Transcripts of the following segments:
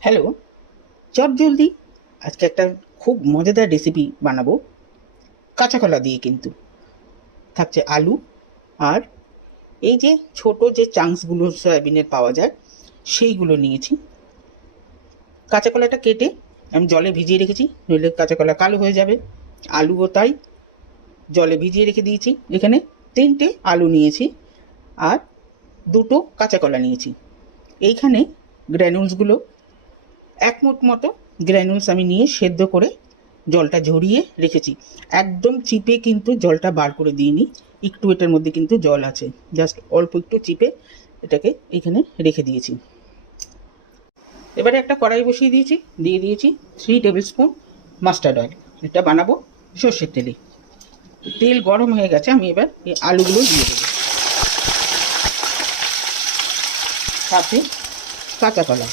Hello চট জলদি। আজকে একটা খুব মজাদার রেসিপি বানাবো। কাঁচা কলা দিয়ে কিন্তু। থাকছে আলু আর এই যে ছোট যে চাংসগুলো সয়াবিনের পাওয়া যায়, সেইগুলো নিয়েছি। কাঁচা কলাটা কেটে আমি জলে ভিজিয়ে রেখেছি, নইলে কাঁচা কলা কালো হয়ে যাবে। আলুও তাই জলে ভিজিয়ে রেখে দিয়েছি। এখানে তিনটে আলু নিয়েছি আর দুটো কাঁচা কলা নিয়েছি। এইখানে গ্র্যানুলসগুলো এক মুঠ মতো গ্র্যানুলস আমি নিয়ে সেদ্ধ করে জলটা ঝরিয়ে রেখেছি। একদম চিপে কিন্তু জলটা বার করে দিইনি। একটু এটার মধ্যে কিন্তু জল আছে। জাস্ট অল্প একটু চিপে এটাকে এখানে রেখে দিয়েছি। এবারে একটা কড়াই বসিয়ে দিয়েছি। দিয়ে দিয়েছি three tablespoon mustard oil এটা বানাবো সর্ষের তেলে। তেল গরম হয়ে গেছে, আমি এবার এই আলুগুলো দিয়ে দেবো। সাথে কাঁচা কলা।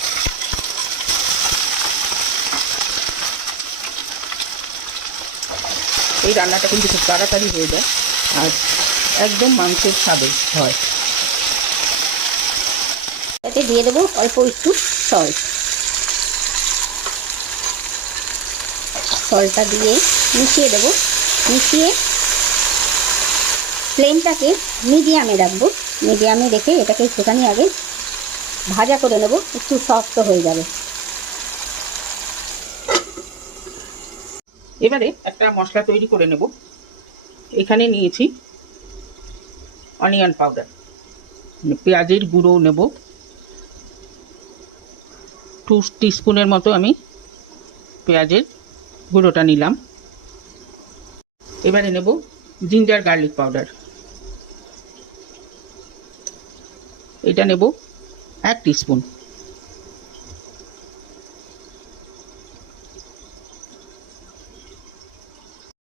এই রান্নাটা কিন্তু খুব তাড়াতাড়ি হয়ে যায়। আর একদম মাংসের স্বাদে হয়। এতে দিয়ে দেবো অল্প একটু সল্ট সল্টটা দিয়ে মিশিয়ে দেবো। মিশিয়ে ফ্লেমটাকে মিডিয়ামে রাখব। মিডিয়ামে রেখে এটাকে একটুখানি আগে ভাজা করে নেব। একটু শক্ত হয়ে যাবে। এবারে একটা মশলা তৈরি করে নেব। এখানে নিয়েছি অনিয়ন পাউডার পেঁয়াজের গুঁড়ো নেব। টু টিস্পুনের মতো আমি পেঁয়াজের গুঁড়োটা নিলাম। এবারে নেব জিঞ্জার গার্লিক পাউডার এটা নেব এক টিস্পুন।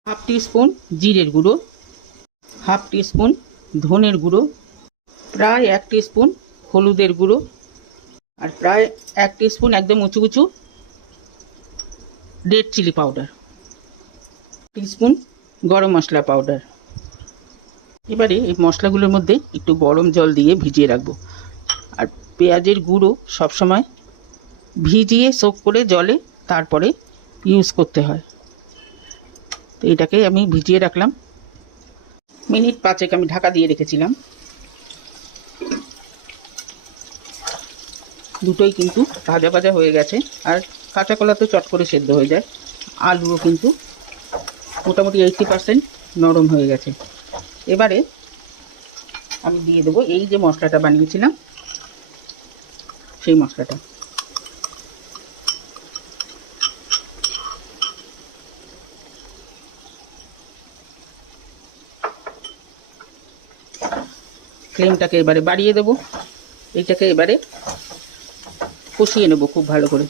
হাফ টিস্পুন জিরের গুঁড়ো, হাফ টিস্পুন ধনের গুঁড়ো, প্রায় এক টিস্পুন হলুদের গুঁড়ো, আর প্রায় এক টিস্পুন একদম উঁচু উঁচু রেড চিলি পাউডার, টিস্পুন গরম মশলা পাউডার। এবারে এই মশলাগুলোর মধ্যে একটু গরম জল দিয়ে ভিজিয়ে রাখব। আর পেঁয়াজের গুঁড়ো সবসময় ভিজিয়ে সোক করে জলে তারপরে ইউজ করতে হয়। তো এটাকে আমি ভিজিয়ে রাখলাম। মিনিট পাঁচেক আমি ঢাকা দিয়ে রেখেছিলাম। দুটোই কিন্তু ভাজা ভাজা হয়ে গেছে। আর কাঁচা কলা তো চট করে সেদ্ধ হয়ে যায়। আলুও কিন্তু মোটামুটি এইটটি পার্সেন্ট নরম হয়ে গেছে। এবারে আমি দিয়ে দেবো এই যে মশলাটা বানিয়েছিলাম, সেই মশলাটা। ফ্লেমটাকে এবারে বাড়িয়ে দেবো। এইটাকে এবারে কষিয়ে নেব খুব ভালো করে।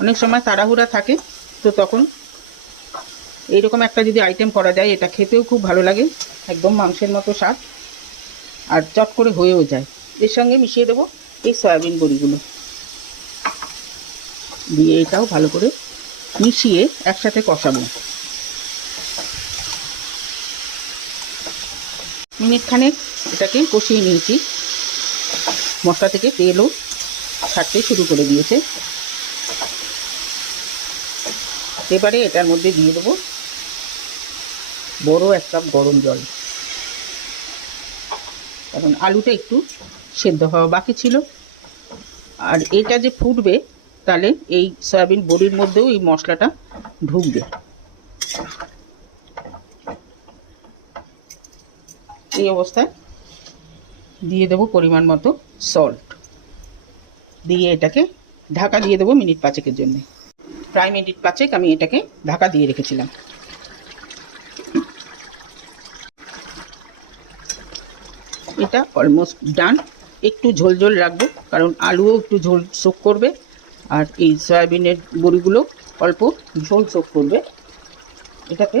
অনেক সময় তাড়াহুড়া থাকে, তো তখন এইরকম একটা যদি আইটেম করা যায়, এটা খেতেও খুব ভালো লাগে, একদম মাংসের মতো স্বাদ, আর চট করে হয়েও যায়। এর সঙ্গে মিশিয়ে দেবো এই সয়াবিন বড়িগুলো। দিয়ে এটাও ভালো করে মিশিয়ে একসাথে কষাবো। মিনিট খানেক এটাকে কষিয়ে নিয়েছি। মশলা থেকে তেলও ছাড়তে শুরু করে দিয়েছে। এবারে এটার মধ্যে দিয়ে দেবো বড় এক কাপ গরম জল। কারণ আলুটা একটু সেদ্ধ হওয়া বাকি ছিল। আর এটা যে ফুটবে, তাহলে এই সয়াবিন বড়ির মধ্যেও এই মশলাটা ঢুকবে। এই অবস্থায় দিয়ে দেবো পরিমাণ মতো সল্ট দিয়ে এটাকে ঢাকা দিয়ে দেবো মিনিট পাঁচেকের জন্য। প্রায় মিনিট পাঁচেক আমি এটাকে ঢাকা দিয়ে রেখেছিলাম। এটা অলমোস্ট ডান একটু ঝোল ঝোল রাখব, কারণ আলুও একটু ঝোল শোক করবে, আর এই সয়াবিনের বড়িগুলো অল্প ঝোল শোক করবে। এটাকে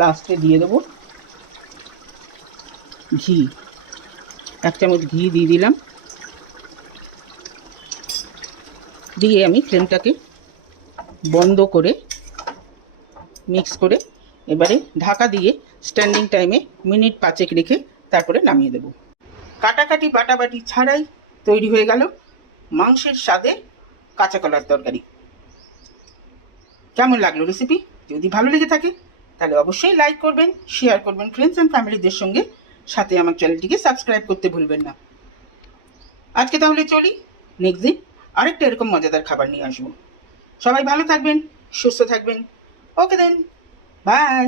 লাস্টে দিয়ে দেবো। ঘি। এক চামচ ঘি দিয়ে দিলাম। দিয়ে আমি ফ্লেমটাকে বন্ধ করে মিক্স করে এবারে ঢাকা দিয়ে স্ট্যান্ডিং টাইমে মিনিট পাঁচেক রেখে তারপরে নামিয়ে দেব। কাটাকাটি বাটাবাটি ছাড়াই তৈরি হয়ে গেল মাংসের স্বাদে কাঁচা কলার তরকারি। কেমন লাগল রেসিপি যদি ভালো লেগে থাকে, তাহলে অবশ্যই লাইক করবেন শেয়ার করবেন ফ্রেন্ডস অ্যান্ড ফ্যামিলিদের সঙ্গে। সাথে আমার চ্যানেলটিকে সাবস্ক্রাইব করতে ভুলবেন না। আজকে তাহলে চলি। নেক্সট দিন আরেকটা এরকম মজাদার খাবার নিয়ে আসব। সবাই ভালো থাকবেন, সুস্থ থাকবেন। Okay then by